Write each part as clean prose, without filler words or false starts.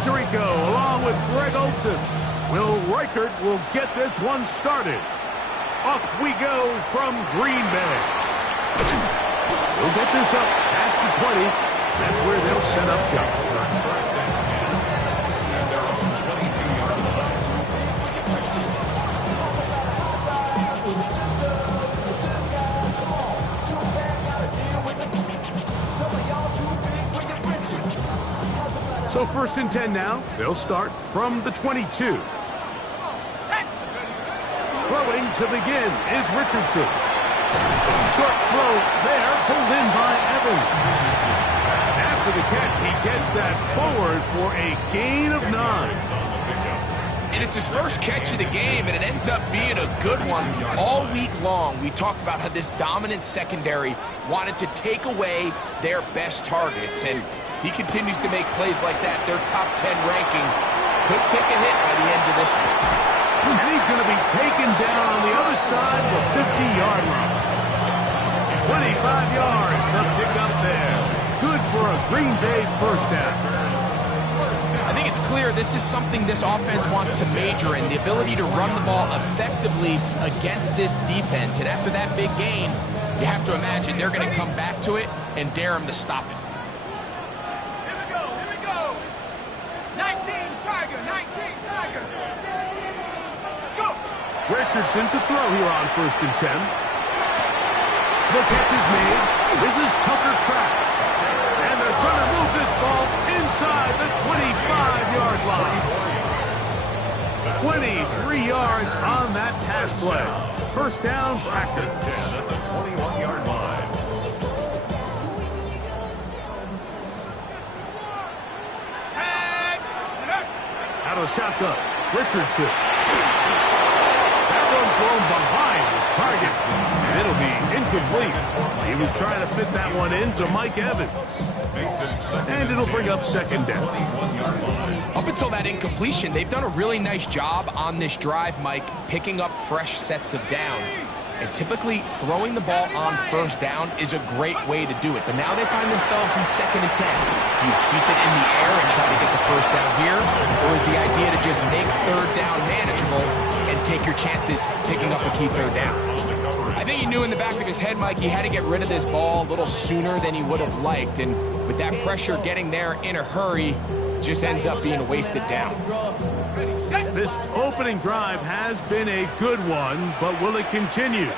Puerto Rico, along with Greg Olson. Will Reichert will get this one started. Off we go from Green Bay. We'll get this up past the 20. That's where they'll set up shop. So 1st and 10 now. They'll start from the 22. Throwing to begin is Richardson. Short throw there, pulled in by Evans. After the catch, he gets that forward for a gain of 9. And it's his first catch of the game, and it ends up being a good one. All week long, we talked about how this dominant secondary wanted to take away their best targets, and he continues to make plays like that. Their top 10 ranking could take a hit by the end of this one. And he's going to be taken down on the other side of the 50-yard line. 25 yards, the pickup there. Good for a Green Bay first down. I think it's clear this is something this offense wants to major in, the ability to run the ball effectively against this defense. And after that big gain, you have to imagine they're going to come back to it and dare him to stop it. Richardson to throw here on 1st and 10. The catch is made. This is Tucker Kraft. And they're going to move this ball inside the 25-yard line. 23 yards on that pass play. First down, Packers. 10 at the 21-yard line. Out of shotgun, Richardson. Thrown behind his target, and it'll be incomplete. He was trying to fit that one into Mike Evans. And it'll bring up 2nd down. Up until that incompletion, they've done a really nice job on this drive, Mike, picking up fresh sets of downs. And typically, throwing the ball on 1st down is a great way to do it. But now they find themselves in 2nd and 10. Do you keep it in the air and try to get the 1st down here? Or is the idea to just make 3rd down manageable and take your chances picking up a key 3rd down? I think he knew in the back of his head, Mike, he had to get rid of this ball a little sooner than he would have liked. And with that pressure getting there in a hurry, just ends up being a wasted down. This opening drive has been a good one, but will it continue?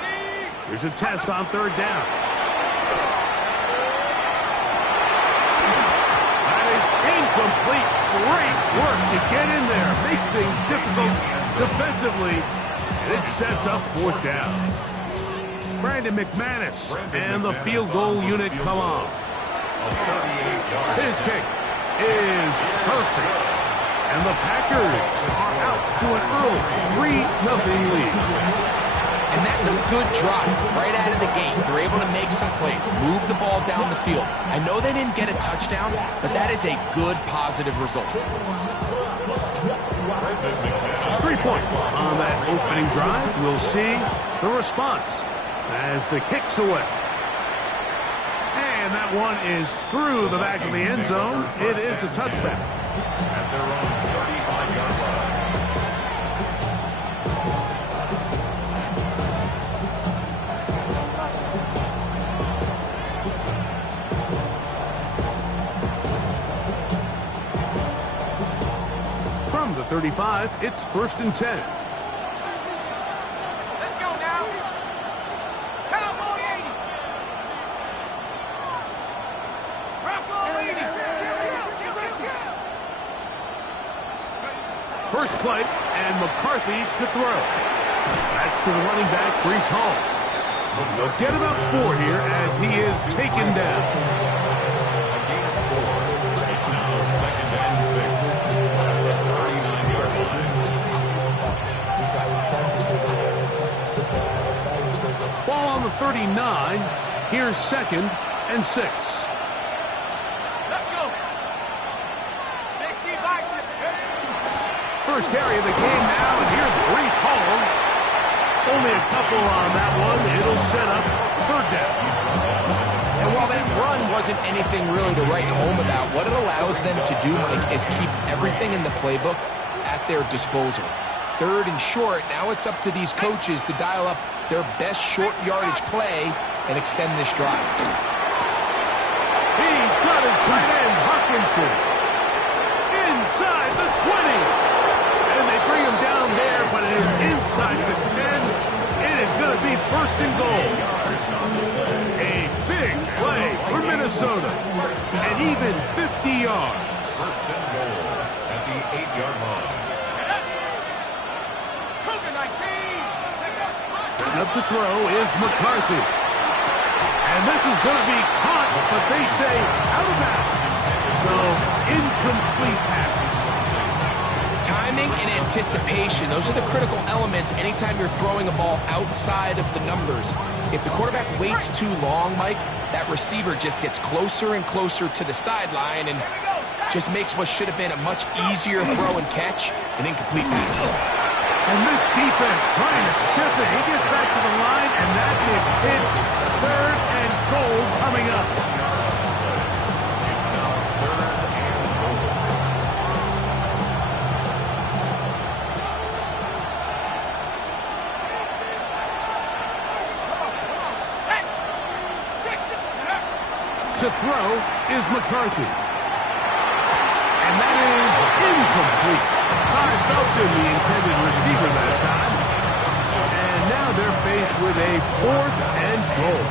Here's a test on 3rd down. That is incomplete. Great work to get in there, make things difficult defensively, and it sets up 4th down. Brandon McManus and the field goal unit come on. His kick is perfect. And the Packers are out to an early 3-0 lead. And that's a good drive right out of the gate. They're able to make some plays, move the ball down the field. I know they didn't get a touchdown, but that is a good, positive result. 3 points on that opening drive. We'll see the response as the kick's away. And that one is through the back of the end zone. It is a touchback. At their own 35-yard line. From the 35, it's 1st and 10. Let's go now. Cowboy 80. Bronco 80. First play, and McCarthy to throw. That's to the running back, Breece Hall. They'll get about 4 here as he is taken down. It's now 2nd and 6. Ball on the 39. Here's 2nd and 6. First carry of the game now, and here's Breece Hall. Only a couple on that one. It'll set up 3rd down. And while that run wasn't anything really to write home about, what it allows them to do, Mike, is keep everything in the playbook at their disposal. Third and short, now it's up to these coaches to dial up their best short yardage play and extend this drive. He's got his tight end, Hawkinson, inside the 20. And they bring him down there, but it is inside the 10. It is going to be first and goal. A big play for Minnesota. And even 50 yards. First and goal at the 8-yard line. Setting up to throw is McCarthy. And this is going to be caught, but they say out of bounds. So, incomplete pass. Timing and anticipation, those are the critical elements anytime you're throwing a ball outside of the numbers. If the quarterback waits too long, Mike, that receiver just gets closer and closer to the sideline and just makes what should have been a much easier throw and catch an incomplete pass. And this defense trying to stiff it. He gets back to the line, and that is hit. Third and goal coming up. It's now third and goal. To throw is McCarthy. And that is incomplete. Ty Belton, the intended receiver that time. And now they're faced with a fourth and goal.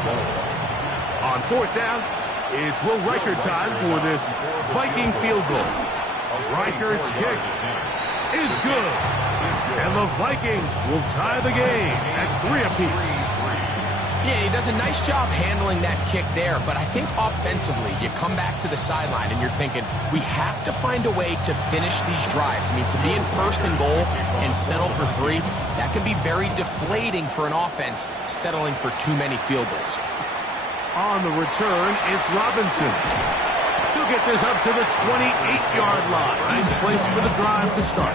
On fourth down, it's Will Reichert time for this Viking field goal. Reichert's kick is good. And the Vikings will tie the game at 3 apiece. Yeah, he does a nice job handling that kick there, but I think offensively, you come back to the sideline and you're thinking, we have to find a way to finish these drives. I mean, to be in first and goal and settle for 3, that can be very deflating for an offense settling for too many field goals. On the return, it's Robinson. He'll get this up to the 28-yard line. Nice place for the drive to start.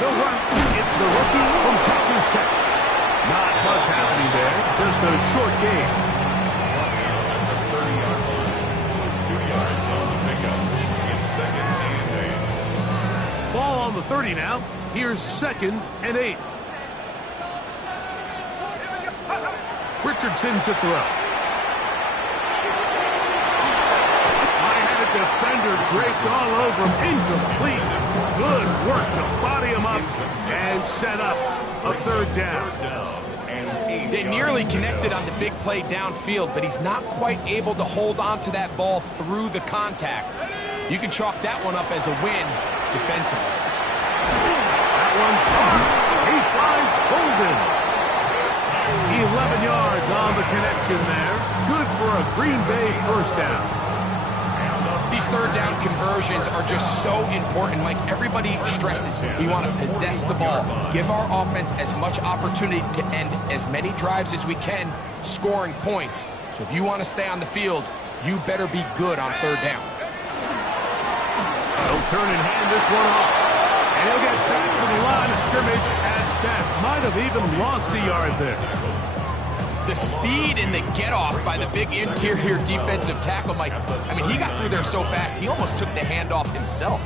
It's the rookie from Texas Tech. Not much happening there, just a short game. 30-yard line. 2 yards on the pickup. It's second and 8. Ball on the 30 now. Here's second and 8. Richardson to throw. I had a defender draped all over him. Incomplete. Good work to body him up and set up a third down. They nearly connected on the big play downfield, but he's not quite able to hold on to that ball through the contact. You can chalk that one up as a win defensively. That one caught. He finds Holden. 11 yards on the connection there. Good for a Green Bay first down. These third down conversions are just so important. Like everybody stresses, we want to possess the ball, give our offense as much opportunity to end as many drives as we can, scoring points. So if you want to stay on the field, you better be good on third down. He'll turn and hand this one off. And he'll get back to the line of scrimmage at best. Might have even lost a yard there. The speed and the get-off by the big interior defensive tackle, Mike. I mean, he got through there so fast, he almost took the handoff himself.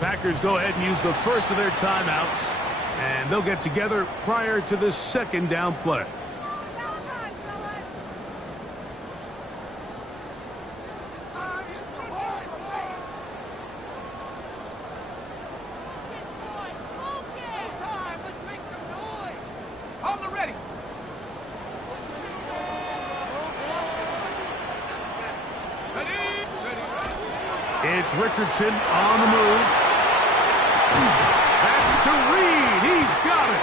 Packers go ahead and use the first of their timeouts, and they'll get together prior to the second down play. Ready? Richardson on the move. That's to Reed. He's got it.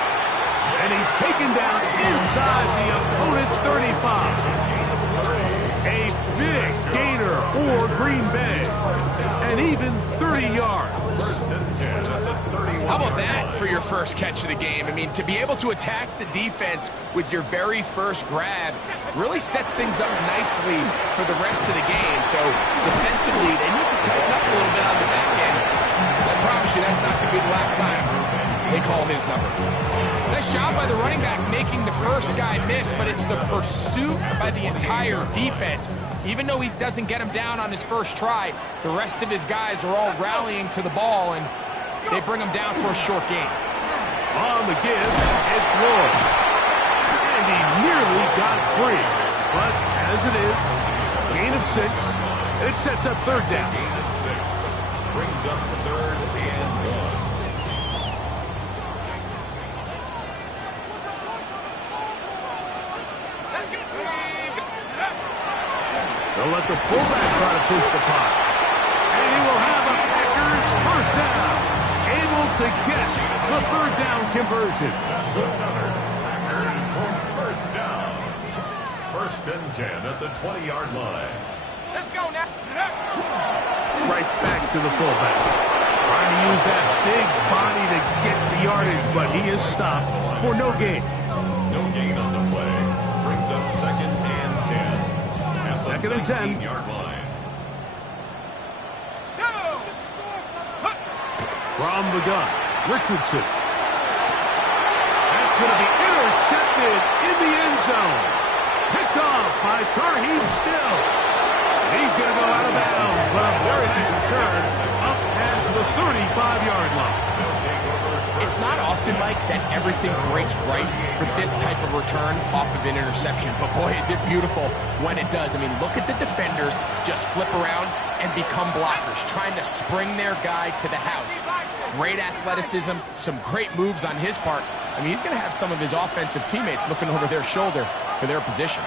And he's taken down inside the opponent's 35. A big gainer for Green Bay. And even 30 yards. How about that for your first catch of the game? I mean, to be able to attack the defense with your very first grab really sets things up nicely for the rest of the game. So defensively, they need to tighten up a little bit on the back end. I promise you that's not going to be the last time they call his number. Nice job by the running back making the first guy miss, but it's the pursuit by the entire defense. Even though he doesn't get him down on his first try, the rest of his guys are all rallying to the ball, and they bring him down for a short gain. On the give, it's Lloyd. And he nearly got free. But as it is, gain of 6, and it sets up third down. Gain of 6 brings up 3rd and 1. They'll let the fullback try to push the pot. And he will have a Packers first down. Able to get the third down conversion. Packers first down. 1st and 10 at the 20-yard line. Let's go now. Right back to the fullback. Trying to use that big body to get the yardage, but he is stopped for no gain. No gain on the play. Brings up 2nd and 10. At the 2nd and 10. 19-yard line. From the gun, Richardson. That's going to be intercepted in the end zone. Picked off by Tarheem Still. He's going to go out of bounds, but a very nice return up past the 35-yard line. It's not often, Mike, that everything breaks right for this type of return off of an interception. But, boy, is it beautiful when it does. I mean, look at the defenders just flip around and become blockers, trying to spring their guy to the house. Great athleticism, some great moves on his part. I mean, he's going to have some of his offensive teammates looking over their shoulder for their position.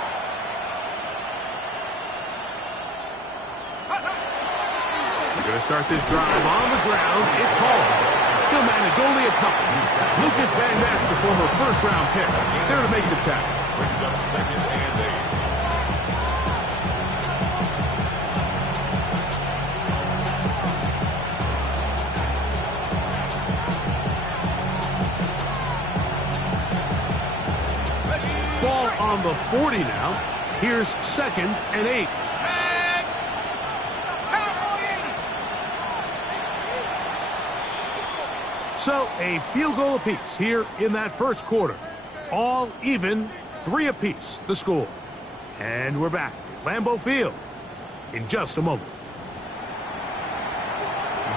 We're going to start this drive on the ground. It's Hall. He'll manage only a couple. Lucas Van Ness, the former first-round pick, there to make the tackle. Brings up 2nd and 8. Ball on the 40 now. Here's 2nd and 8. So a field goal apiece here in that first quarter. All even, 3 apiece, the score. And we're back at Lambeau Field in just a moment.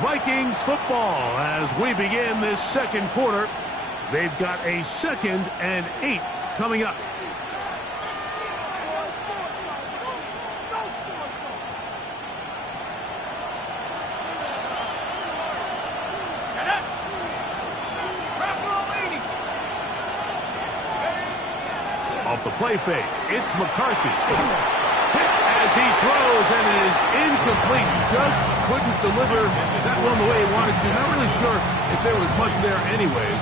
Vikings football as we begin this second quarter. They've got a 2nd and 8 coming up. Off the play fake, it's McCarthy. Hit as he throws, and it is incomplete. Just couldn't deliver that one the way he wanted to. Not really sure if there was much there anyways.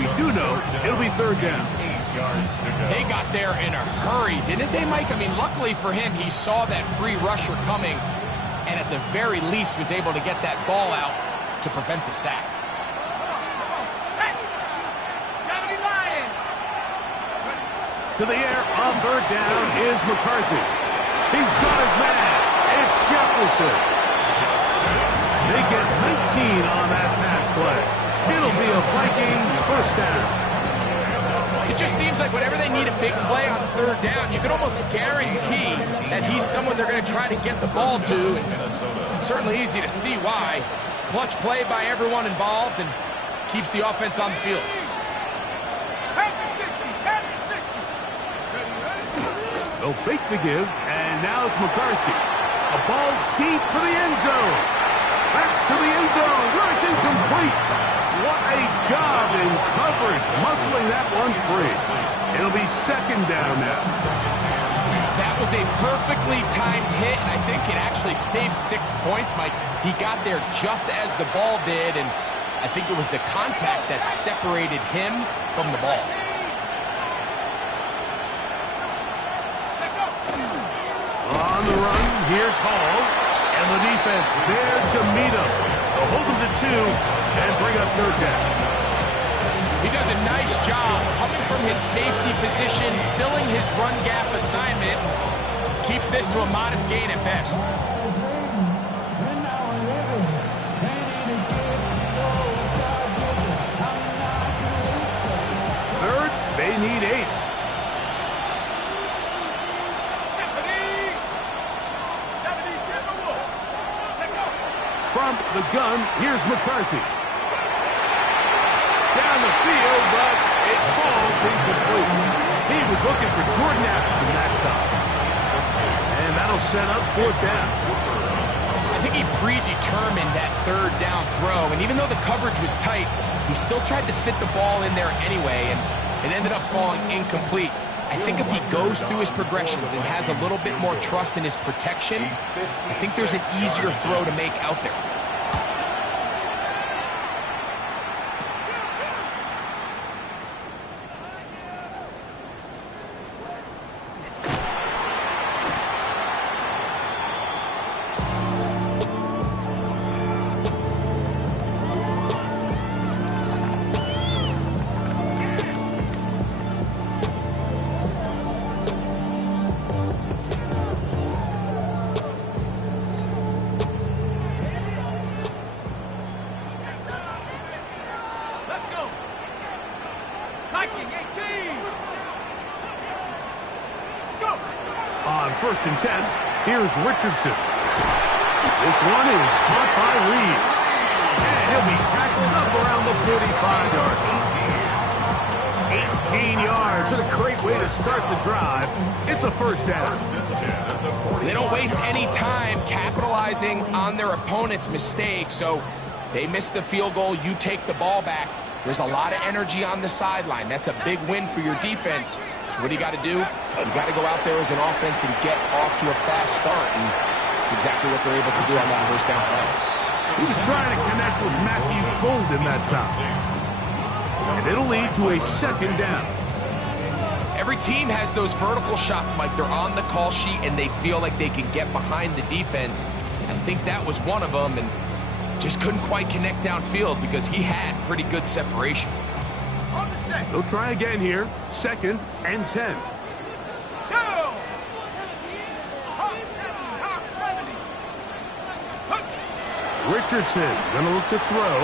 We do know it'll be third down. 8 yards to go. They got there in a hurry, didn't they, Mike? I mean, luckily for him, he saw that free rusher coming, and at the very least was able to get that ball out to prevent the sack. To the air on third down is McCarthy. He's got his man. It's Jefferson. They get 19 on that pass play. It'll be a Vikings first down. It just seems like whenever they need a big play on third down, you can almost guarantee that he's someone they're going to try to get the ball to. And it's certainly easy to see why. Clutch play by everyone involved and keeps the offense on the field. They'll fake the give, and now it's McCarthy. A ball deep for the end zone. That's to the end zone, where it's incomplete. What a job in coverage, muscling that one free. It'll be 2nd down now. That was a perfectly timed hit, and I think it actually saved 6 points, Mike. He got there just as the ball did, and I think it was the contact that separated him from the ball. On the run, here's Hall, and the defense there to meet him. They'll hold him to 2 and bring up third down. He does a nice job coming from his safety position, filling his run gap assignment, keeps this to a modest gain at best. Third, they need 8. From the gun, here's McCarthy. Down the field, but it falls incomplete. He was looking for Jordan Addison that time. And that'll set up fourth down. I think he predetermined that third down throw, and even though the coverage was tight, he still tried to fit the ball in there anyway, and it ended up falling incomplete. I think if he goes through his progressions and has a little bit more trust in his protection, I think there's an easier throw to make out there. On 1st and 10, here's Richardson. This one is caught by Reed. And he'll be tackled up around the 45-yard line. 18 yards. What a great way to start the drive. It's a first down. They don't waste any time capitalizing on their opponent's mistake, so they miss the field goal, you take the ball back. There's a lot of energy on the sideline. That's a big win for your defense. So what do you got to do? You got to go out there as an offense and get off to a fast start, and it's exactly what they're able to do on that first down play. He was trying to connect with Matthew Golden that time. And it'll lead to a second down. Every team has those vertical shots, Mike. They're on the call sheet, and they feel like they can get behind the defense. I think that was one of them, and just couldn't quite connect downfield because he had pretty good separation. They'll try again here. 2nd and 10. Richardson gonna look to throw.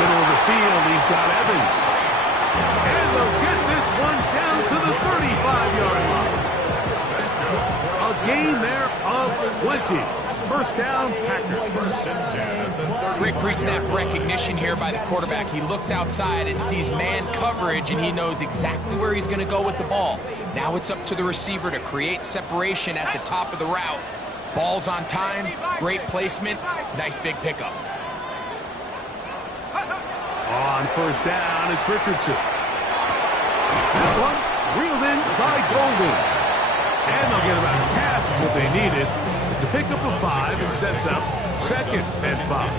Middle of the field, he's got Evans. And they'll get this one down to the 35-yard line. A gain there of 20. First down, Packers. Great pre-snap recognition here by the quarterback. He looks outside and sees man coverage, and he knows exactly where he's going to go with the ball. Now it's up to the receiver to create separation at the top of the route. Ball's on time, great placement, nice big pickup. On first down, it's Richardson. That one reeled in by Golden. And they'll get about half of what they needed. It's a pickup of 5 and sets up 2nd and 5.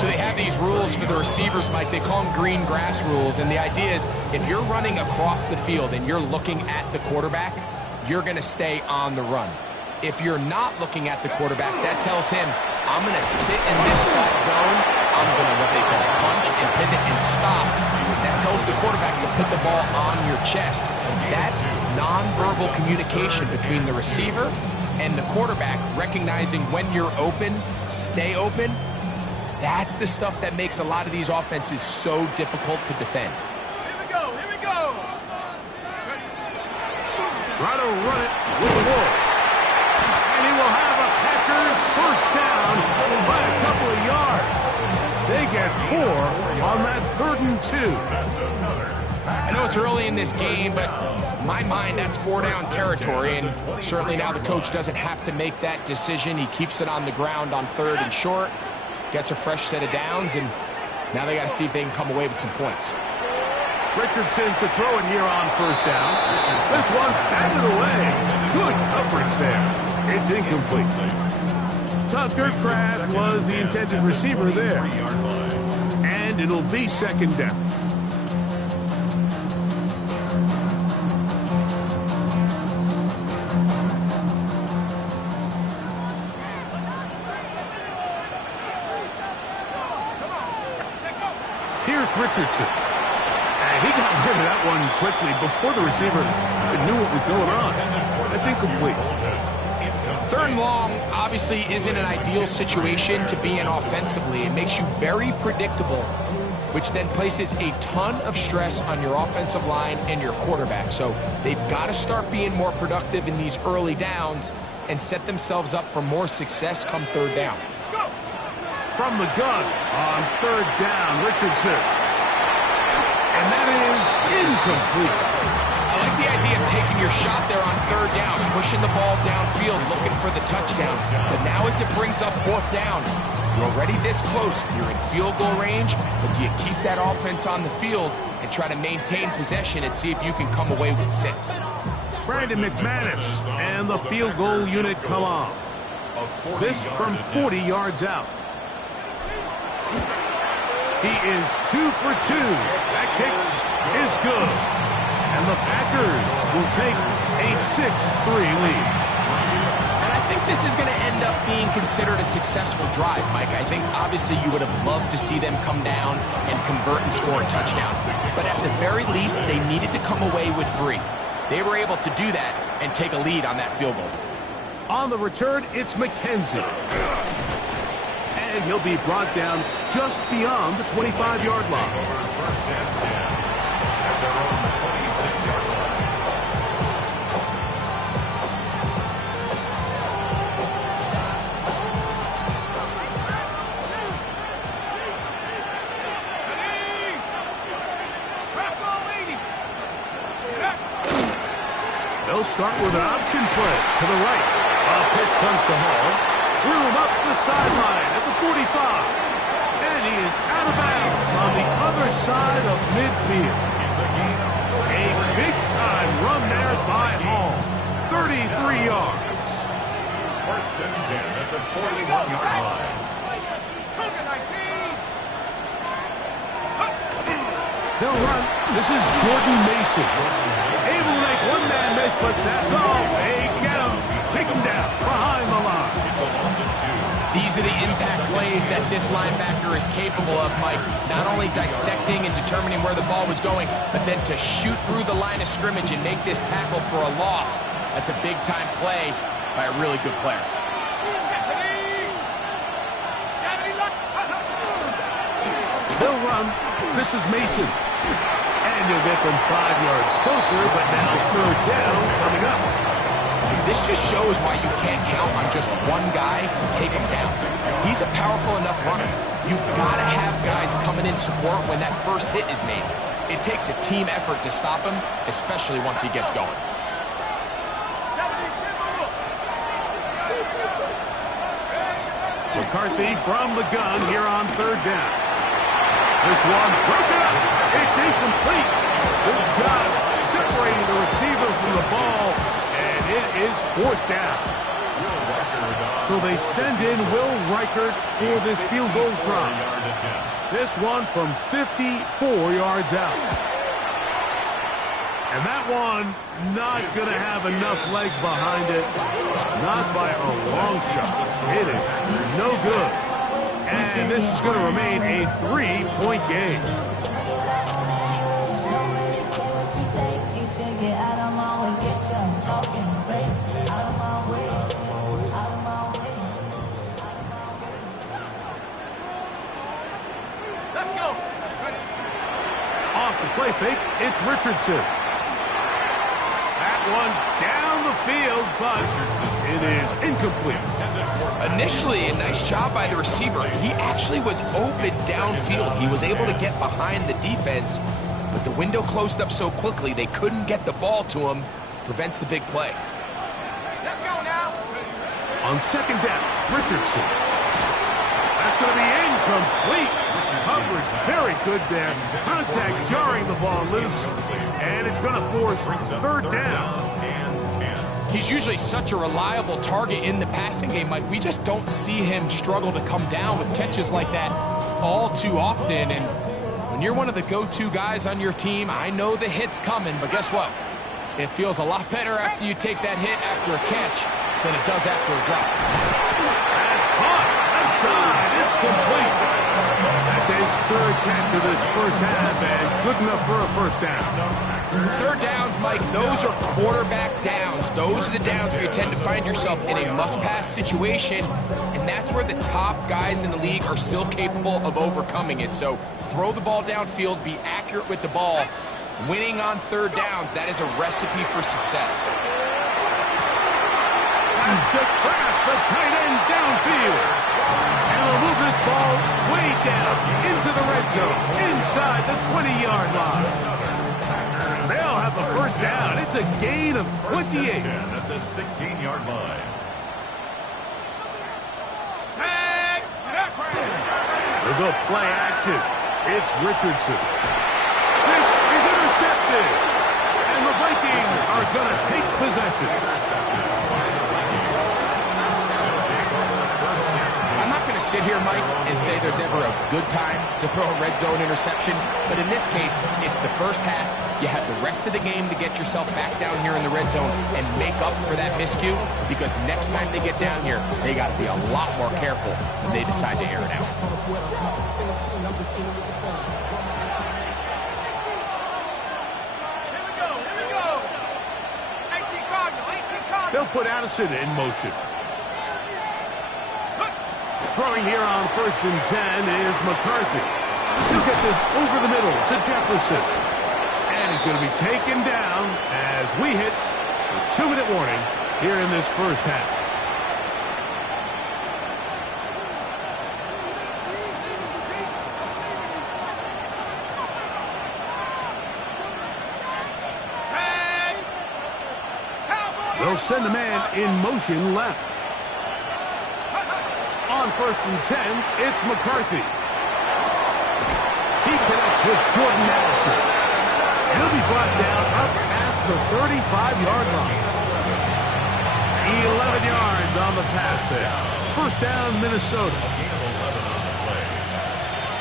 So they have these rules for the receivers, Mike. They call them green grass rules. And the idea is if you're running across the field and you're looking at the quarterback, you're going to stay on the run. If you're not looking at the quarterback, that tells him, I'm going to sit in this soft zone. I'm going to what they call punch and pivot and stop. That tells the quarterback to put the ball on your chest. That nonverbal communication between the receiver and the quarterback, recognizing when you're open, stay open, that's the stuff that makes a lot of these offenses so difficult to defend. Here we go, here we go. Try to run it with the ball. And he will have a Packers first down by a couple of yards. They get 4 on that 3rd and 2. I know it's early in this game, but in my mind, that's 4-down territory, and certainly now the coach doesn't have to make that decision. He keeps it on the ground on 3rd and short, gets a fresh set of downs, and now they got to see if they can come away with some points. Richardson to throw it here on first down. This one batted away. Good coverage there. It's incomplete. Tucker Kraft was the intended receiver there. And it'll be second down. Here's Richardson. And he got rid of that one quickly before the receiver knew what was going on. That's incomplete. Third and long obviously isn't an ideal situation to be in offensively. It makes you very predictable, which then places a ton of stress on your offensive line and your quarterback. So they've got to start being more productive in these early downs and set themselves up for more success come third down. From the gun on third down, Richardson. And that is incomplete. I like the idea of taking your shot there on third down, pushing the ball downfield, looking for the touchdown. But now as it brings up fourth down, you're already this close. You're in field goal range, but do you keep that offense on the field and try to maintain possession and see if you can come away with 6? Brandon McManus and the field goal unit come on. This from 40 yards out. He is 2 for 2. That kick is good. And the Packers will take a 6-3 lead. And I think this is going to end up being considered a successful drive, Mike. I think obviously you would have loved to see them come down and convert and score a touchdown. But at the very least, they needed to come away with 3. They were able to do that and take a lead on that field goal. On the return, it's McKenzie. And he'll be brought down just beyond the 25-yard line. First and 10 at their own 26-yard line. They'll start with an option play to the right. A pitch comes to Hall. Room up the sideline at the 45. And he is out of bounds on the other side of midfield. A big-time run there by Hall. 33 yards. First and 10 at the 41-yard line. They'll run. This is Jordan Mason. Able to make one man miss, but that's all. They get him. Take him down behind the line. These are the impact plays that this linebacker is capable of, Mike. Not only dissecting and determining where the ball was going, but then to shoot through the line of scrimmage and make this tackle for a loss. That's a big-time play by a really good player. They'll run. This is Mason. And you'll get them 5 yards closer, but now third down coming up. This just shows why you can't count on just one guy to take him down. He's a powerful enough runner. You've got to have guys coming in support when that first hit is made. It takes a team effort to stop him, especially once he gets going. McCarthy from the gun here on third down. This one broken up. It's incomplete. Good job separating the receiver from the ball. And it is fourth down. So they send in Will Reichert for this field goal try. This one from 54 yards out. And that one not going to have enough leg behind it. Not by a long shot. It is no good. And this is going to remain a 3-point game. Let's go. Off the play fake, it's Richardson. That one down the field, but it is incomplete. Initially, a nice job by the receiver. He actually was open downfield. He was able to get behind the defense, but the window closed up so quickly they couldn't get the ball to him. Prevents the big play. Let's go now. On second down, Richardson. That's going to be incomplete. coverage, very good there. Contact jarring the ball loose, and it's going to force third down. He's usually such a reliable target in the passing game, Mike. We just don't see him struggle to come down with catches like that all too often. And when you're one of the go-to guys on your team, I know the hit's coming, but guess what? It feels a lot better after you take that hit after a catch than it does after a drop. That's caught. Left side. It's complete. That's his third catch of this first half, and good enough for a first down. Third downs, Mike, those are quarterback downs. Those are the downs where you tend to find yourself in a must-pass situation, and that's where the top guys in the league are still capable of overcoming it. So throw the ball downfield, be accurate with the ball. Winning on third downs, that is a recipe for success. Has to craft the tight end downfield. And we'll move this ball way down into the red zone, inside the 20-yard line. They'll have the first down. It's a gain of 28. At the 16-yard line. We'll go play action. It's Richardson. This is intercepted. And the Vikings are going to take possession. I'm not going to sit here, Mike, and say there's ever a good time to throw a red zone interception, but in this case, it's the first half. You have the rest of the game to get yourself back down here in the red zone and make up for that miscue, because next time they get down here, they got to be a lot more careful when they decide to air it out. They'll put Addison in motion. Throwing here on 1st and 10 is McCarthy. He'll get this over the middle to Jefferson. And he's going to be taken down as we hit a 2-minute warning here in this first half. They'll send a man in motion left. On 1st and 10, it's McCarthy. He connects with Jordan Addison. He'll be brought down up past the 35-yard line. 11 yards on the pass there. First down, Minnesota. Gain of 11 on the play.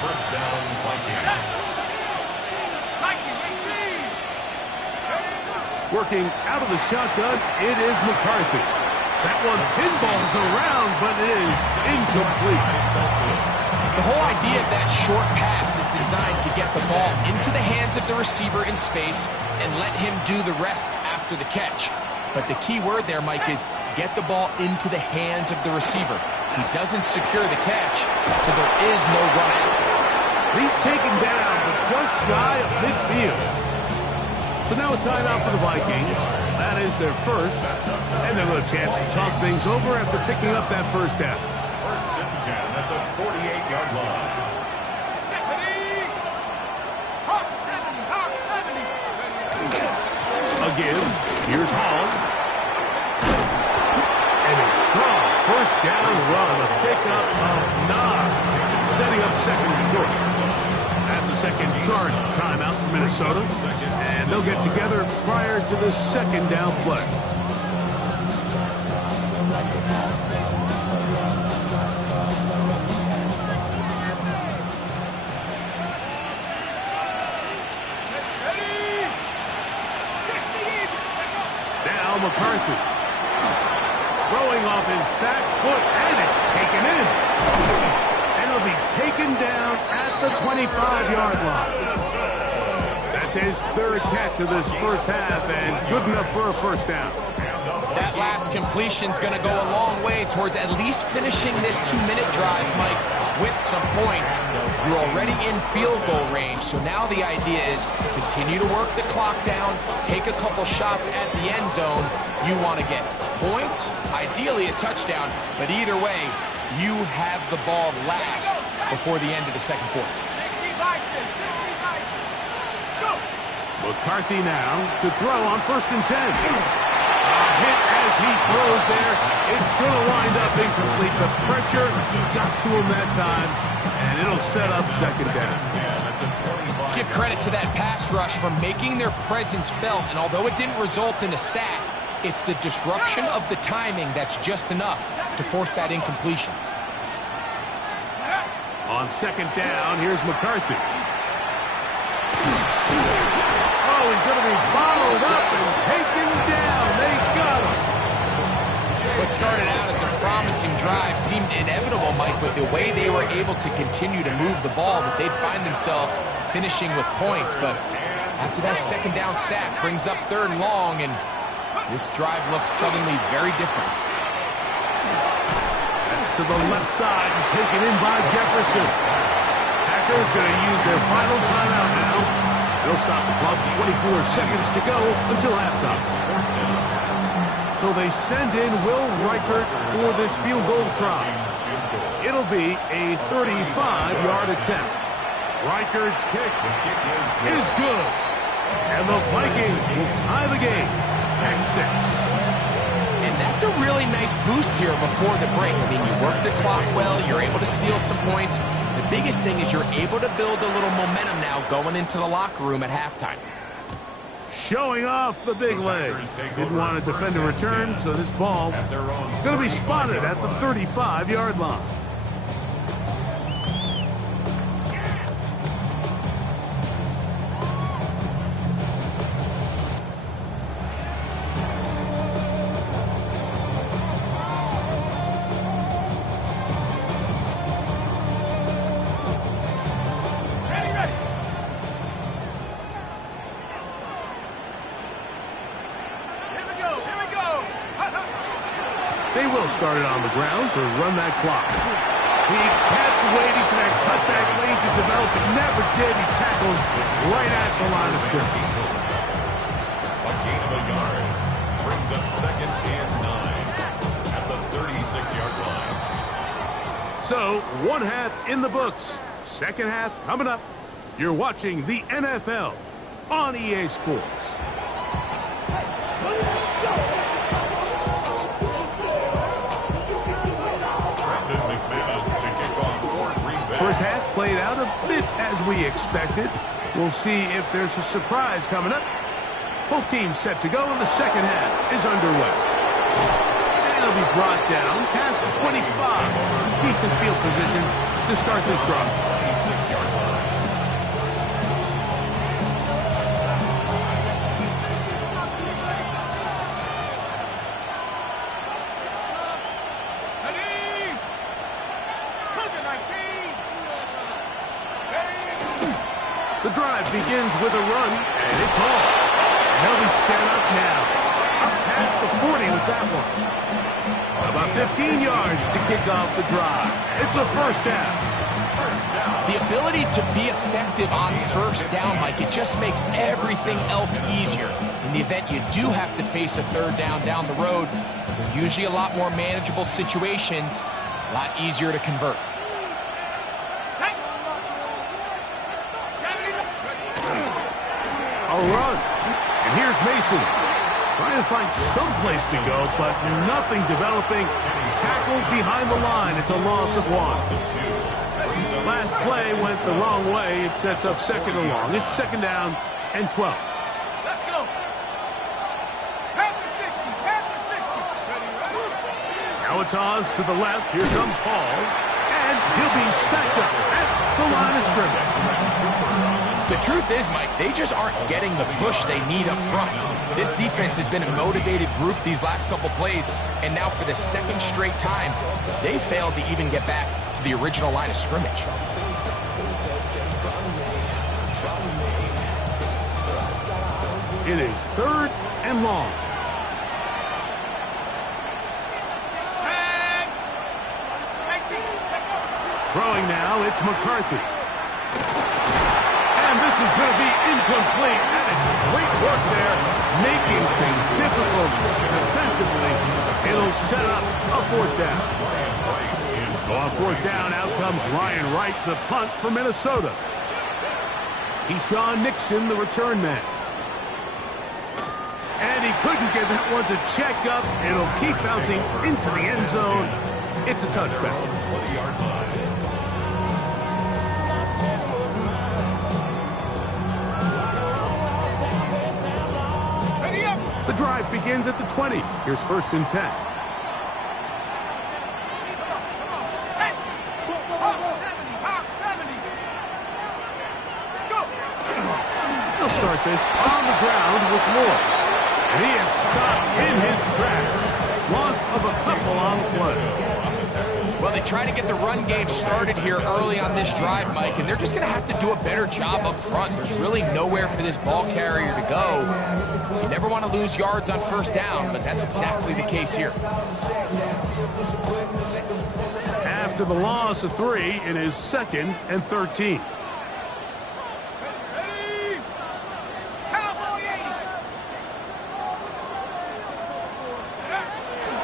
First down, Vikings. Working out of the shotgun, it is McCarthy. That one pinballs around, but it is incomplete. The whole idea of that short pass is designed to get the ball into the hands of the receiver in space and let him do the rest after the catch. But the key word there, Mike, is get the ball into the hands of the receiver. He doesn't secure the catch, so there is no run after. He's taken down, but just shy of midfield. So now a timeout for the Vikings. That is their first. And they'll have a chance to talk things over after picking up that first down. First and 10 at the 48-yard line. Again, here's Hall. And a strong first down run. A pickup of 9. Setting up second and short. That's a second charge timeout for Minnesota. And they'll get together prior to the second down play. Now McCarthy. Throwing off his back foot, and it's taken in. And it'll be taken down at the 25-yard line. That's his third catch of this first half, and good enough for a first down. That last completion's going to go a long way towards at least finishing this 2-minute drive, Mike, with some points. You're already in field goal range, so now the idea is continue to work the clock down, take a couple shots at the end zone. You want to get points, ideally a touchdown, but either way, you have the ball last before the end of the second quarter. McCarthy now to throw on 1st and 10. Hit as he throws there. It's going to wind up incomplete. The pressure got to him that time, and it'll set up second down. Let's give credit to that pass rush for making their presence felt, and although it didn't result in a sack, it's the disruption of the timing that's just enough to force that incompletion. On second down, here's McCarthy. Oh, he's going to be bottled up and taken down. They got him. What started out as a promising drive seemed inevitable, Mike, with the way they were able to continue to move the ball, that they'd find themselves finishing with points. But after that second down sack brings up third and long, and this drive looks suddenly very different. That's to the left side and taken in by Jefferson. Packers going to use their final timeout now. They'll stop the clock with 24 seconds to go until halftime. So they send in Will Reichert for this field goal try. It'll be a 35-yard attempt. Reichert's kick is good. And the Vikings will tie the game at 6. And that's a really nice boost here before the break. I mean, you work the clock well, you're able to steal some points. The biggest thing is you're able to build a little momentum now going into the locker room at halftime. Showing off the big leg. Didn't want to defend a return, so this ball going to be spotted at the 35-yard line. They will start it on the ground to run that clock. He kept waiting for that cutback lane to develop. It never did. He's tackled right at the line of scrimmage. A gain of a yard brings up second and 9 at the 36-yard line. So, one half in the books. Second half coming up. You're watching the NFL on EA Sports. First half played out a bit as we expected. We'll see if there's a surprise coming up. Both teams set to go, and the second half is underway. And it'll be brought down past the 25. Decent field position to start this drive. 26-yard line. The drive begins with a run, and it's home. They'll be set up now. Up past the 40 with that one. About 15 yards to kick off the drive. It's a first down. The ability to be effective on first down, Mike, it just makes everything else easier. In the event you do have to face a third down the road, they're usually a lot more manageable situations, a lot easier to convert. A run. And here's Mason. Trying to find some place to go, but nothing developing. Tackled behind the line. It's a loss of 1. Last play went the wrong way. It sets up second and long. It's second down and 12. Let's go. Half the 60. Half the 60. Now it's Oz to the left. Here comes Hall. And he'll be stacked up at the line of scrimmage. The truth is, Mike, they just aren't getting the push they need up front. This defense has been a motivated group these last couple plays, and now for the second straight time, they failed to even get back to the original line of scrimmage. It is third and long. Throwing now, it's McCarthy. And this is going to be incomplete. That is great work there, making things difficult defensively. It'll set up a fourth down. So on fourth down, out comes Ryan Wright to punt for Minnesota. Keyshawn Nixon, the return man. And he couldn't get that one to check up. It'll keep bouncing into the end zone. It's a touchback. drive begins at the 20. Here's 1st and 10. They'll start this on the ground with Moore. And he is stopped in his tracks. Loss of a couple on the play. Well, they try to get the run game started here early on this drive, Mike, and they're just going to have to do a better job up front. There's really nowhere for this ball carrier to go. You never want to lose yards on 1st down, but that's exactly the case here. After the loss of 3, it is 2nd and 13.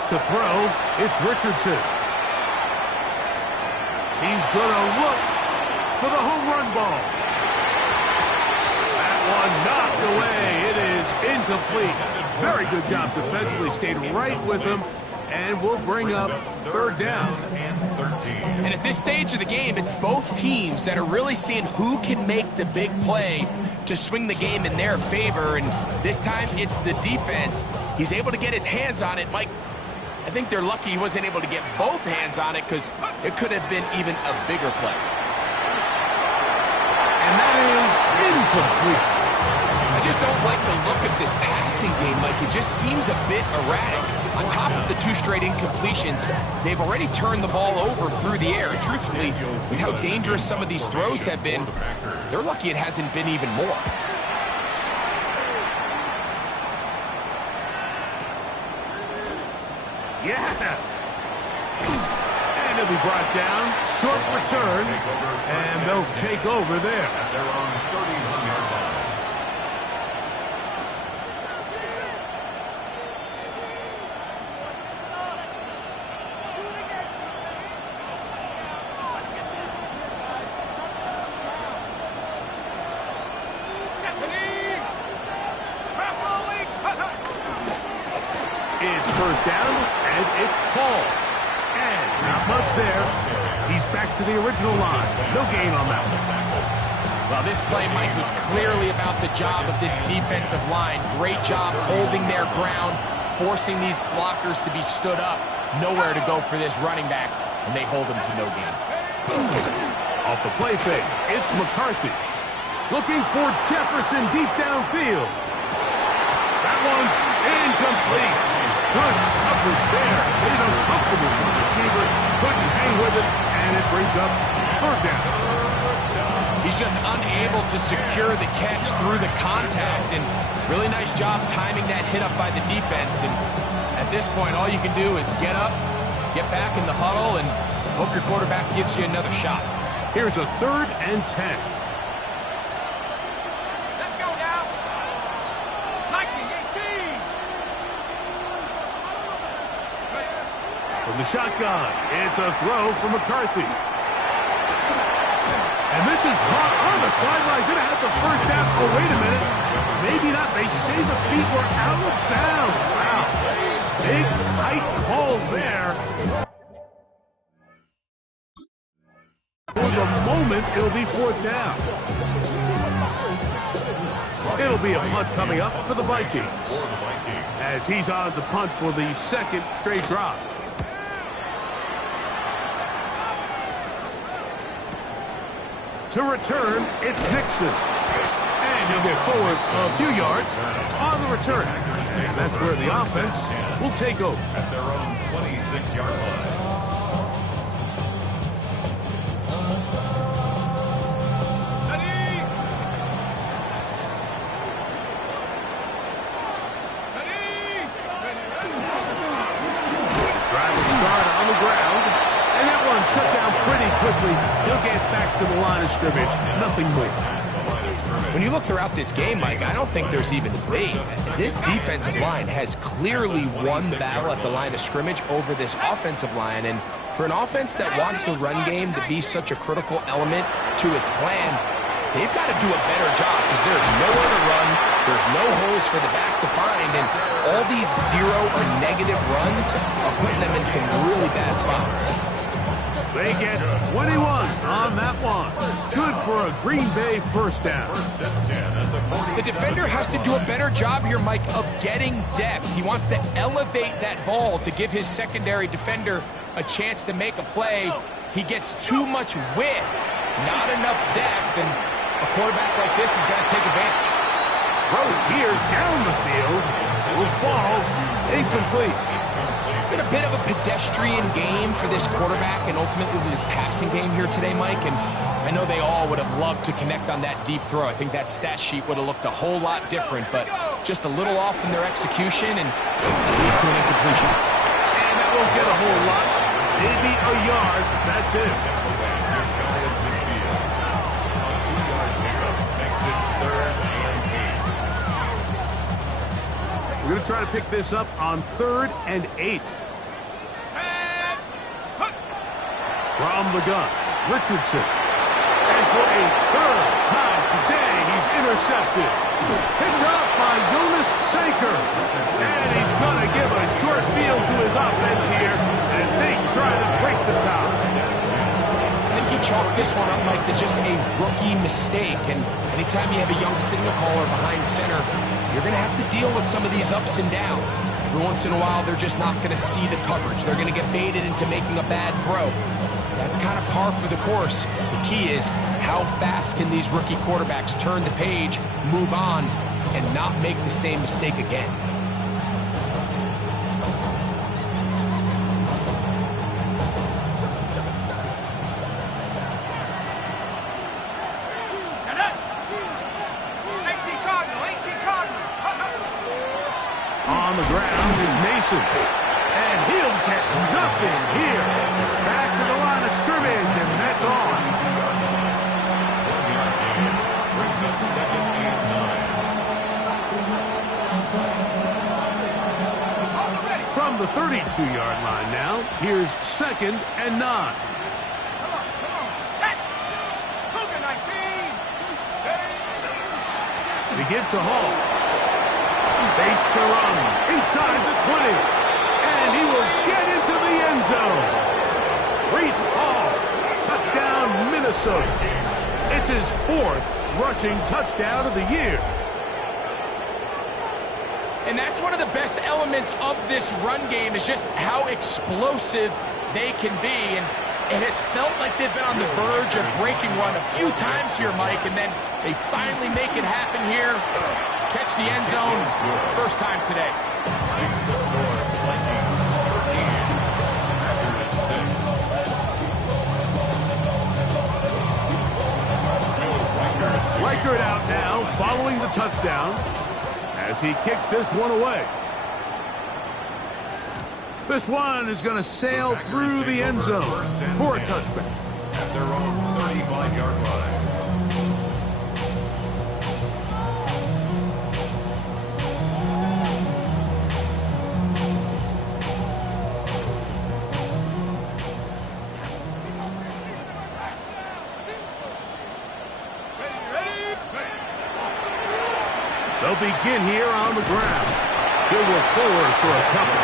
To throw, it's Richardson. He's going to look for the home run ball. That one knocked away. It is incomplete. Very good job defensively. Stayed right with him, and we'll bring up 3rd down. And at this stage of the game, it's both teams that are really seeing who can make the big play to swing the game in their favor. And this time, it's the defense. He's able to get his hands on it. Mike, I think they're lucky he wasn't able to get both hands on it because it could have been even a bigger play. And that is incomplete. I just don't like the look of this passing game, Mike. It just seems a bit erratic. On top of the 2 straight incompletions, they've already turned the ball over through the air. And truthfully, with how dangerous some of these throws have been, they're lucky it hasn't been even more. Yeah. And he'll be brought down. Short return. And they'll take over there. They're on 31-yard line. It's 1st down, and it's Paul. And not much there. He's back to the original line. No gain on that one. Well, this play, Mike, was clearly about the job of this defensive line. Great job holding their ground, forcing these blockers to be stood up. Nowhere to go for this running back, and they hold him to no gain. Off the play fake, it's McCarthy. Looking for Jefferson deep downfield. That one's incomplete. Good coverage there. Made it uncomfortable for the receiver. Couldn't hang with it, and it brings up 3rd down. He's just unable to secure the catch through the contact, and really nice job timing that hit up by the defense. And at this point, all you can do is get up, get back in the huddle, and hope your quarterback gives you another shot. Here's a 3rd and 10. Let's go now. Viking 18. From the shotgun, it's a throw for McCarthy. And this is caught on the sideline. Going to have the 1st down. Oh, wait a minute. Maybe not. They say the feet were out of bounds. Wow. Big, tight call there. For the moment, it'll be 4th down. It'll be a punt coming up for the Vikings, as he's on to punt for the 2nd straight drop. To return, it's Nixon. And he'll get forward a few yards on the return. And that's where the offense will take over. At their own 26-yard line. Shut down pretty quickly. He'll get back to the line of scrimmage. Nothing more. When you look throughout this game, Mike, I don't think there's even debate. This defensive line has clearly won the battle at the line of scrimmage over this offensive line. And for an offense that wants the run game to be such a critical element to its plan, they've got to do a better job because there's nowhere to run. There's no holes for the back to find. And all these 0 or negative runs are putting them in some really bad spots. They get 21 on that one. Good for a Green Bay first down. First and 10 at the 47. The defender has to do a better job here, Mike, of getting depth. He wants to elevate that ball to give his secondary defender a chance to make a play. He gets too much width, not enough depth, and a quarterback like this is going to take advantage. Throw here down the field. Will fall incomplete. It's been a bit of a pedestrian game for this quarterback and ultimately this passing game here today, Mike. And I know they all would have loved to connect on that deep throw. I think that stat sheet would have looked a whole lot different, but just a little off in their execution and leads to an incompletion. And that won't get a whole lot. Maybe a yard. That's it. We're going to try to pick this up on 3rd and 8. From the gun, Richardson. And for a 3rd time today, he's intercepted. Picked up by Jonas Sanker. And he's going to give a short field to his offense here as they try to break the top. I think he chalked this one up, Mike, to just a rookie mistake. And anytime you have a young signal caller behind center, you're going to have to deal with some of these ups and downs. Every once in a while, they're just not going to see the coverage. They're going to get baited into making a bad throw. That's kind of par for the course. The key is how fast can these rookie quarterbacks turn the page, move on, and not make the same mistake again. On the ground is Mason. And he'll get nothing here. Back to the line of scrimmage, and that's on. Brings up 2nd and 9. From the 32-yard line now, here's 2nd and 9. Come on, set. Cougar 19. They give to Hall. Base to run inside the 20. And he will get into the end zone. Breece Hall, touchdown Minnesota. It's his 4th rushing touchdown of the year. And that's one of the best elements of this run game is just how explosive they can be. And it has felt like they've been on the verge of breaking run a few times here, Mike, and then they finally make it happen here. Catch the end zone, first time today. Makes the score, Vikings 13, Packers 6. Reichert out now, following the touchdown, as he kicks this one away. This one is going to sail through the end zone for a touchback. At their own 35-yard line. They'll begin here on the ground. He'll work forward for a couple.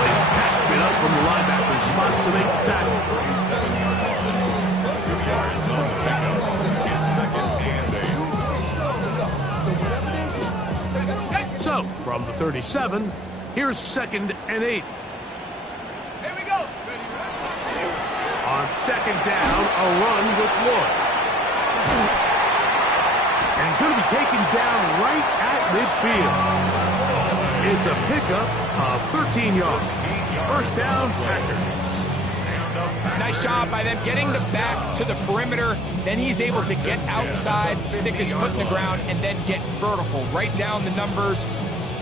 Plays catch it up from the linebacker spot to make the tackle. 37-yard line. 2 yards on the pickup. It's 2nd and 8. So, from the 37, here's 2nd and 8. Here we go. On 2nd down, a run with Lloyd. And he's going to be taken down right at midfield. It's a pickup of 13 yards. First down, Packers. Nice job by them getting the back to the perimeter. Then he's able to get outside, stick his foot in the ground, and then get vertical. Right down the numbers.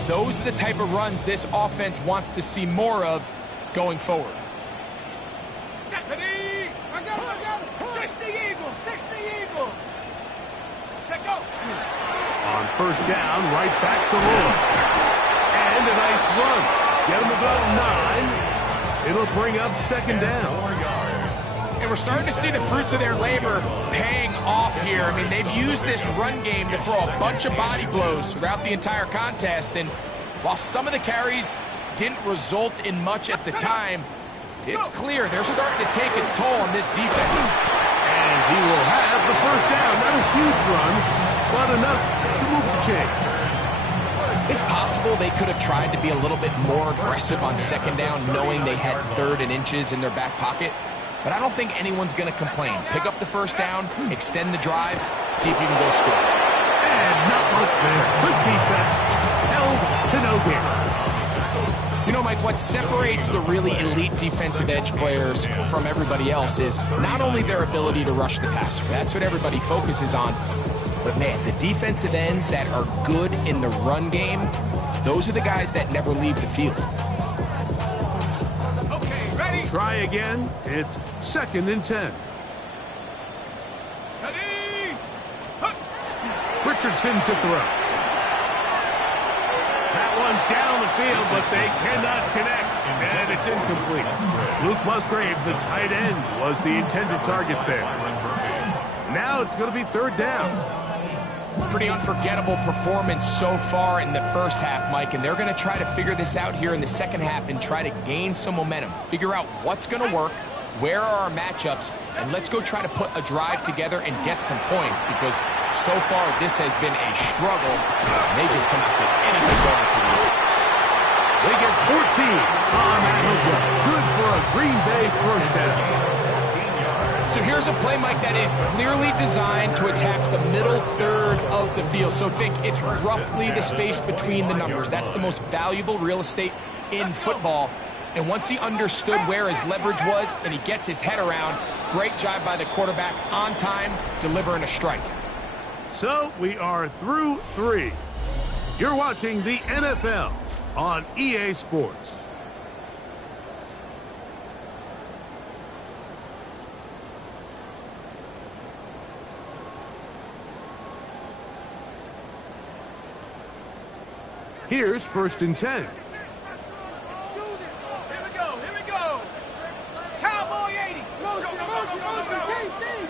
Those are the type of runs this offense wants to see more of going forward. 60 Eagles, 60 Eagles. Check out. On first down, right back to Lloyd. And a nice run. Get him about 9. It'll bring up 2nd down. 4 yards. And we're starting to see the fruits of their labor paying off here. I mean, they've used this run game to throw a bunch of body blows throughout the entire contest. And while some of the carries didn't result in much at the time, it's clear they're starting to take its toll on this defense. And he will have the first down but enough to move the chain. It's possible they could have tried to be a little bit more aggressive on second down, knowing they had 3rd and inches in their back pocket. But I don't think anyone's going to complain. Pick up the first down, extend the drive, see if you can go score. And not much there. Good defense. Held to no gain. You know, Mike, what separates the really elite defensive edge players from everybody else is not only their ability to rush the passer. That's what everybody focuses on. But, man, the defensive ends that are good in the run game, those are the guys that never leave the field. Okay, ready? Try again. It's 2nd and 10. Ready? Hup. Richardson to throw. That one down the field, but they cannot connect. And it's incomplete. Luke Musgrave, the tight end, was the intended target there. Now it's going to be 3rd down. Pretty unforgettable performance so far in the first half, Mike, and they're going to try to figure this out here in the second half and try to gain some momentum. Figure out what's going to work, where are our matchups, and let's go try to put a drive together and get some points, because so far this has been a struggle, and they just come out with anything going for you. They get 14 on that hookup. Good for a Green Bay first down. So here's a play, Mike, that is clearly designed to attack the middle 3rd of the field. So think it's roughly the space between the numbers. That's the most valuable real estate in football. And once he understood where his leverage was and he gets his head around, great job by the quarterback on time, delivering a strike. So we are through 3. You're watching the NFL on EA Sports. Here's 1st and 10. Here we go, here we go. Cowboy 80. Motion, change team.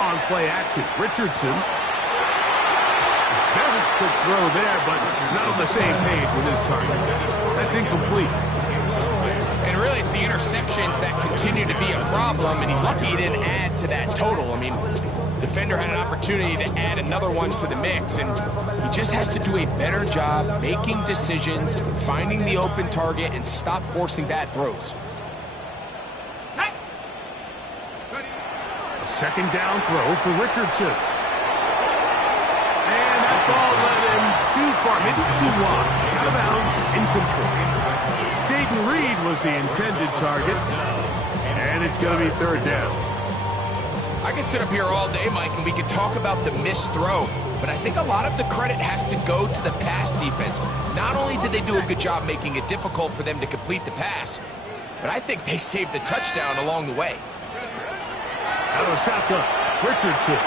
On play action, Richardson. Very quick throw there, but not on the same page with his target. That's incomplete. And really, it's the interceptions that continue to be a problem, and he's lucky he didn't add to that total. I mean, defender had an opportunity to add another one to the mix, and he just has to do a better job making decisions, finding the open target, and stop forcing bad throws. A 2nd down throw for Richardson. And that ball led him too far, maybe too wide. Out of bounds, incomplete. Jaden Reed was the intended target, and it's going to be 3rd down. I could sit up here all day, Mike, and we could talk about the missed throw, but I think a lot of the credit has to go to the pass defense. Not only did they do a good job making it difficult for them to complete the pass, but I think they saved the touchdown along the way. Out of shotgun, Richardson.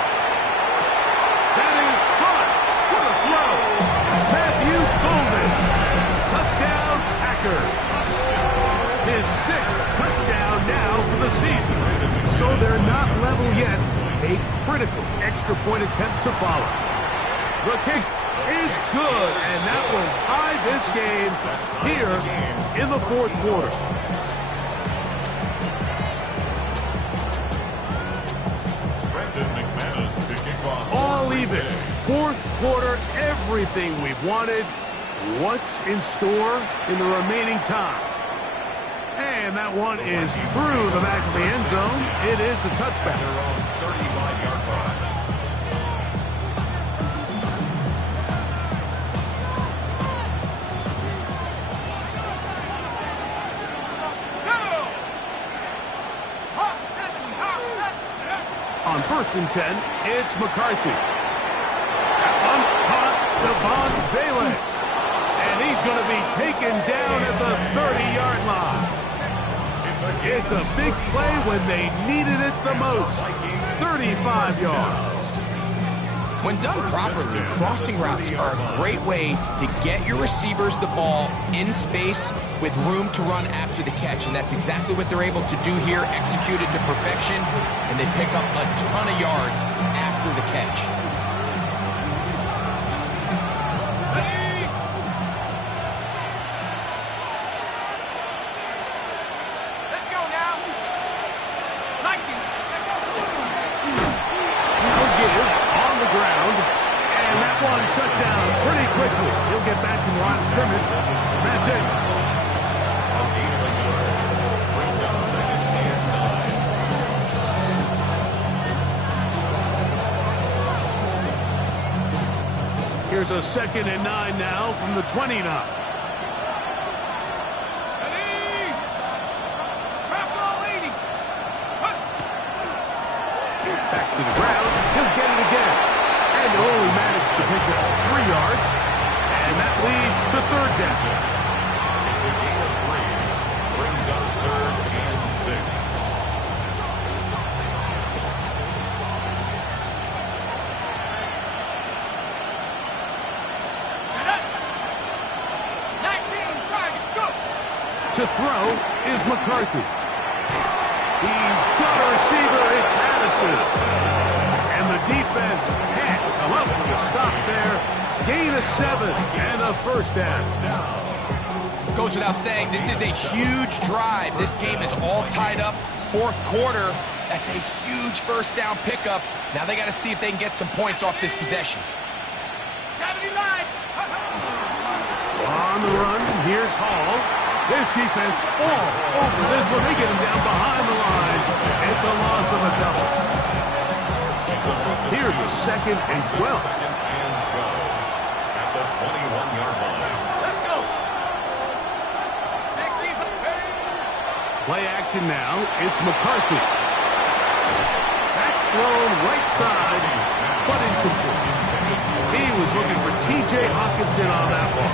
That is caught. What a throw. Matthew Golden. Touchdown, Packers. His 6th touchdown now for the season. So they're not level yet. A critical extra point attempt to follow. The kick is good, and that will tie this game here in the 4th quarter. All even. 4th quarter, everything we've wanted. What's in store in the remaining time? And that one is through the back of the end zone. It is a touchback. 35-yard line. On 1st and 10, it's McCarthy. That one caught Devon Vele. And he's going to be taken down at the 30-yard line. It's a big play when they needed it the most. 35 yards. When done properly, crossing routes are a great way to get your receivers the ball in space with room to run after the catch. And that's exactly what they're able to do here, executed to perfection, and they pick up a ton of yards after the catch. Let's go now. Vikings. He will give shut down pretty quickly. He'll get back to the line of scrimmage. That's it. A gain of a yard. Brings up second and 9. Here's a 2nd and 9 now from the 29. Back to the ground. He'll get it again. And only managed to pick up 3 yards. And that leads to 3rd down. It's a gain of 3. Brings up 3rd and 6. To throw is McCarthy. He's got a receiver. It's Addison. And the defense can't come up with a stop there. Gain of 7 and a 1st down. Goes without saying, this is a huge drive. This game is all tied up. 4th quarter. That's a huge 1st down pickup. Now they got to see if they can get some points off this possession. 79. On the run, here's Hall. This defense all over this one. They get him down behind the lines. It's a loss of a double. Here's a 2nd and 12. 2nd and 12 at the 21-yard line. Let's go. 60. Play action now. It's McCarthy. That's thrown right side, but incomplete. He was looking for T.J. Hawkinson on that one.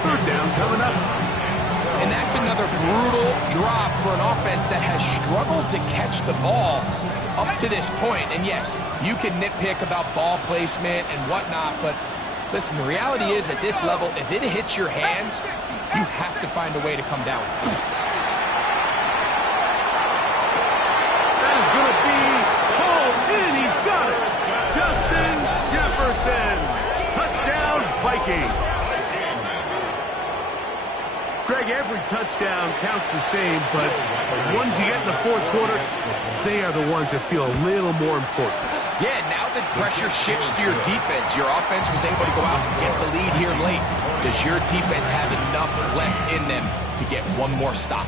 3rd down coming up. And that's another brutal drop for an offense that has struggled to catch the ball up to this point. And yes, you can nitpick about ball placement and whatnot, but listen, the reality is at this level, if it hits your hands, you have to find a way to come down. That is going to be hauled in. He's got it. Justin Jefferson. Touchdown, Vikings. Greg, every touchdown counts the same, but the ones you get in the 4th quarter, they are the ones that feel a little more important. Yeah, now that pressure shifts to your defense, your offense was able to go out and get the lead here late. Does your defense have enough left in them to get one more stop?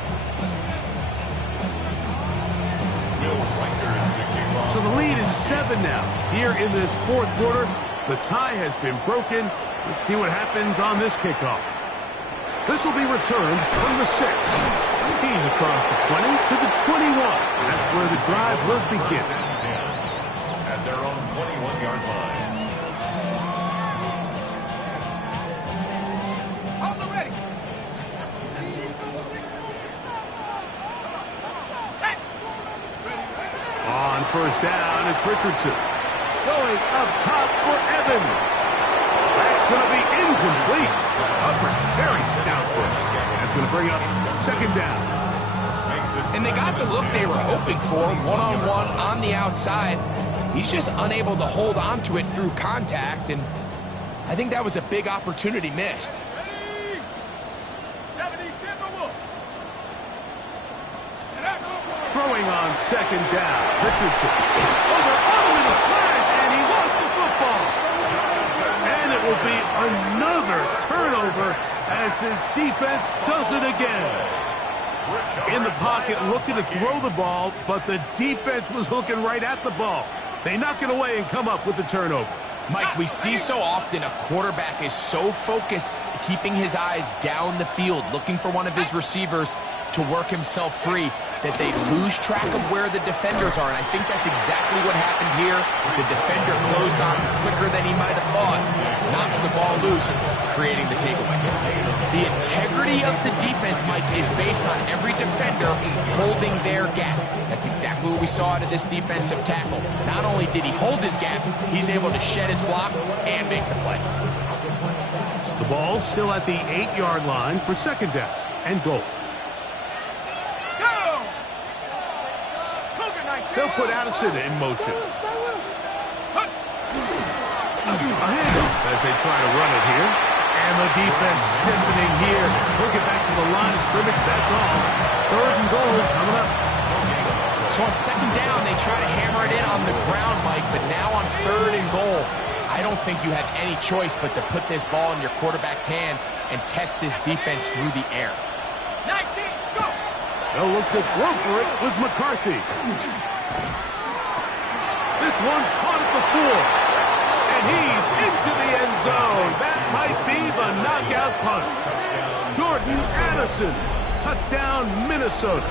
So the lead is 7 now. Here in this 4th quarter, the tie has been broken. Let's see what happens on this kickoff. This will be returned from the 6. He's across the 20 to the 21. That's where the drive will begin. At their own 21-yard line. Hold the ready. Set. On 1st down, it's Richardson. Going up top for Evans. That's going to be incomplete. Coverage very stout there. That's going to bring up 2nd down. And they got the look they were hoping for, one-on-one on the outside. He's just unable to hold on to it through contact, and I think that was a big opportunity missed. 70 Timberwolves. Throwing on 2nd down. Richardson. Over Autumn in a flash, and he lost the football. And it will be another turnover as this defense does it again. In the pocket, looking to throw the ball, but the defense was looking right at the ball. They knock it away and come up with the turnover. Mike, we see so often a quarterback is so focused, keeping his eyes down the field, looking for one of his receivers to work himself free, that they lose track of where the defenders are. And I think that's exactly what happened here. The defender closed on quicker than he might have thought, knocks the ball loose, creating the takeaway. The integrity of the defense, Mike, is based on every defender holding their gap. That's exactly what we saw out of this defensive tackle. Not only did he hold his gap, he's able to shed his block and make the play. The ball still at the 8-yard line for 2nd down and goal. They'll put Addison in motion. A handoff as they try to run it here. And the defense stiffening here. He'll get back to the line of scrimmage. That's all. 3rd and goal coming up. So on 2nd down, they try to hammer it in on the ground, Mike. But now on 3rd and goal, I don't think you have any choice but to put this ball in your quarterback's hands and test this defense through the air. 19, go! They'll look to throw for it with McCarthy. This one caught at the 4. And he's into the end zone. That might be the knockout punch. Jordan Addison. Touchdown, Minnesota.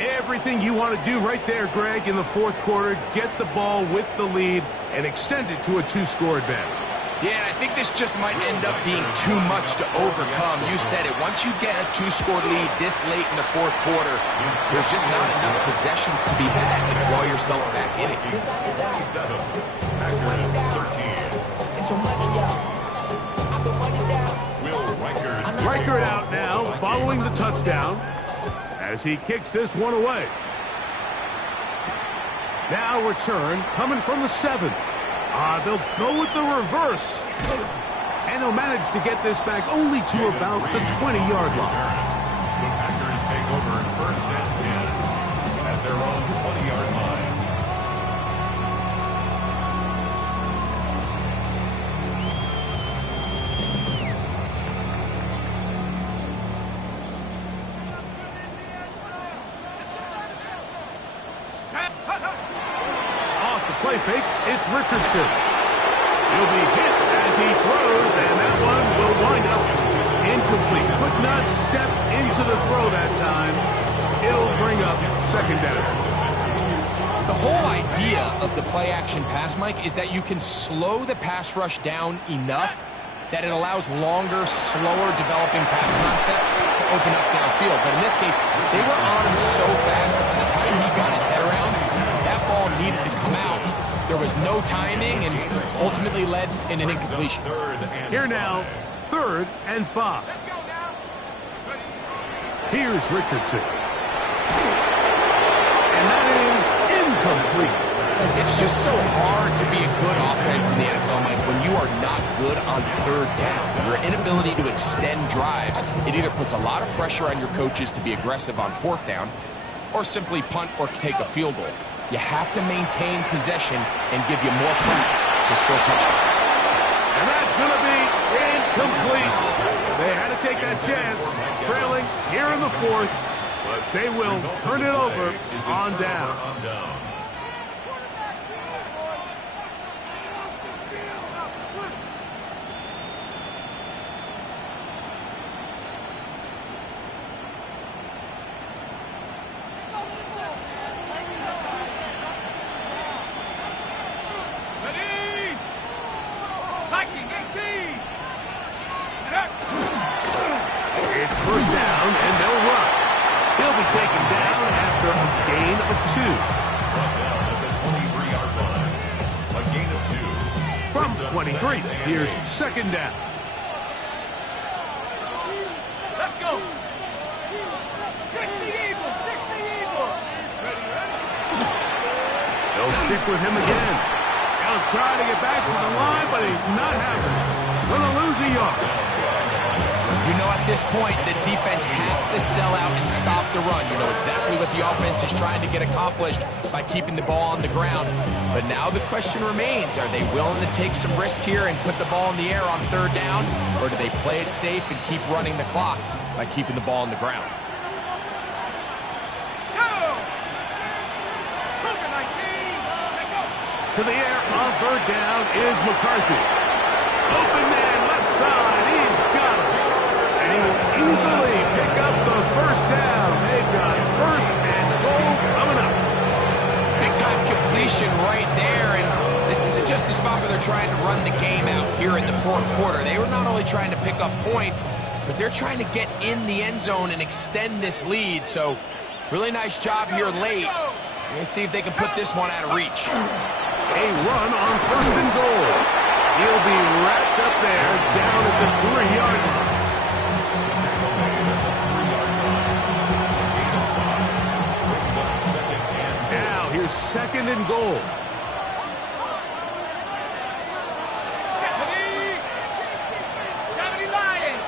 Everything you want to do right there, Greg, in the fourth quarter. Get the ball with the lead and extend it to a 2-score advantage. Yeah, and I think this just might end up being too much to overcome. You said it. Once you get a 2-score lead this late in the fourth quarter, there's just not enough possessions to be had to draw yourself back in it. 27, Packers 13. Will Reichard. Reichard out now, following the touchdown, as he kicks this one away. Now return, coming from the 7. They'll go with the reverse. And they'll manage to get this back only to about the 20-yard line. The Packers take over first and 10 at their own 20-yard line. Off the play fake, it's Richardson. He'll be hit as he throws, and that one will wind up incomplete. Could not step into the throw that time. It'll bring up second down. The whole idea of the play-action pass, Mike, is that you can slow the pass rush down enough that it allows longer, slower developing pass concepts to open up downfield. But in this case, they were on him so fast that by the time he got his head around, that ball needed to come out. There was no timing and ultimately led in an incompletion. Here now, 3rd and 5. Here's Richardson. And that is incomplete. It's just so hard to be a good offense in the NFL, Mike, when you are not good on 3rd down. Your inability to extend drives, it either puts a lot of pressure on your coaches to be aggressive on 4th down or simply punt or take a field goal. You have to maintain possession and give you more points to score touchdowns. And that's going to be incomplete. They had to take that chance, trailing here in the 4th, but they will turn it over on down. It's 1st down, and they'll run. He'll be taken down after a gain of 2. A gain of 2. From 23, here's 2nd down. Let's go. 60 Eagles, 60 Eagles. They'll stick with him again. He'll try to get back to the line, but he's not having it. Gonna lose a yard. You know, at this point, the defense has to sell out and stop the run. You know exactly what the offense is trying to get accomplished by keeping the ball on the ground. But now the question remains, are they willing to take some risk here and put the ball in the air on 3rd down? Or do they play it safe and keep running the clock by keeping the ball on the ground? To the air on 3rd down is McCarthy. Open man left side. He's got it. And he will easily pick up the 1st down. They've got 1st and goal coming up. Big time completion right there. And this isn't just a spot where they're trying to run the game out here in the 4th quarter. They were not only trying to pick up points, but they're trying to get in the end zone and extend this lead. So really nice job here late. Let's see if they can put this one out of reach. A run on 1st and goal. He'll be wrapped up there down at the 3-yard line. Now here's 2nd and goal. 70 Lions.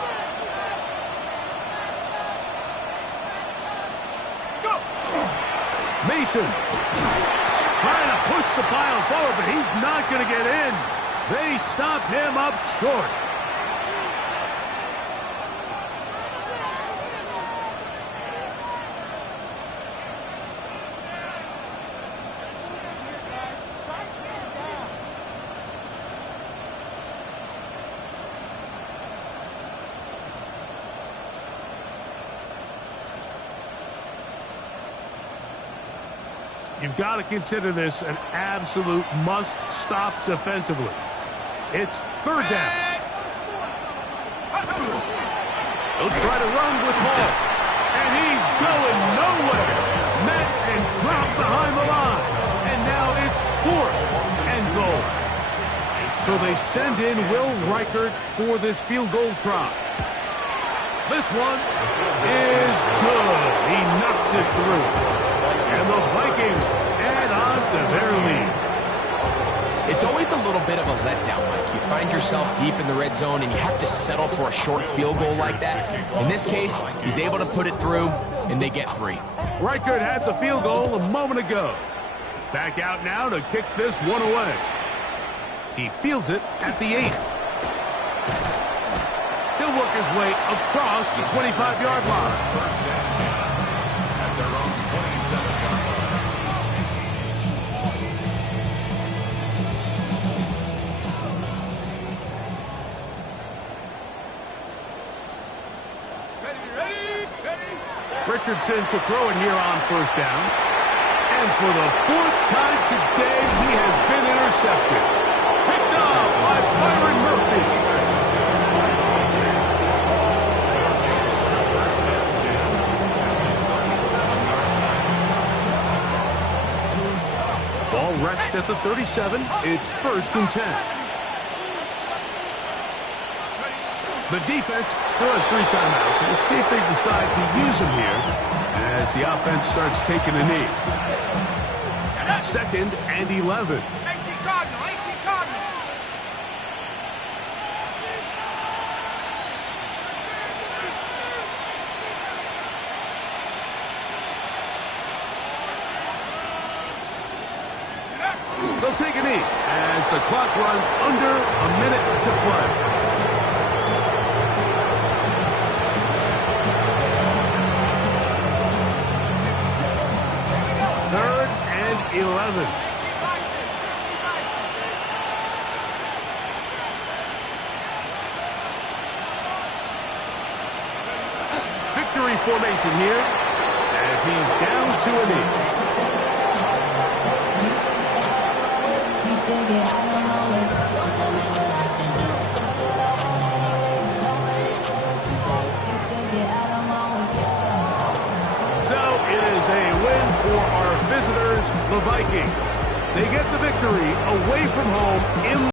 Go. Mason. trying to push the pile forward, but he's not going to get in. They stop him up short. You've got to consider this an absolute must-stop defensively. It's third down. He'll try to run with Hall. And he's going nowhere. Met and dropped behind the line. And now it's 4th and goal. So they send in Will Reichert for this field goal try. This one is good. He knocks it through. And those Vikings add on to their lead. It's always a little bit of a letdown, Mike. You find yourself deep in the red zone, and you have to settle for a short field goal like that. In this case, he's able to put it through, and they get 3. Reichert had the field goal a moment ago. He's back out now to kick this one away. He fields it at the 8. He'll work his way across the 25-yard line. First down at their own 27-yard line. Richardson to throw it here on first down. And for the 4th time today, he has been intercepted. Picked off by Byron Murphy. Ball rests at the 37. It's 1st and 10. The defense still has 3 timeouts. We'll see if they decide to use them here as the offense starts taking a knee. 2nd and 11. 18 Cardinal, 18 Cardinal. They'll take a knee as the clock runs under a minute to play. 3rd and 11. Victory formation here as he's down to a knee. So it is a win for our visitors, the Vikings. They get the victory away from home in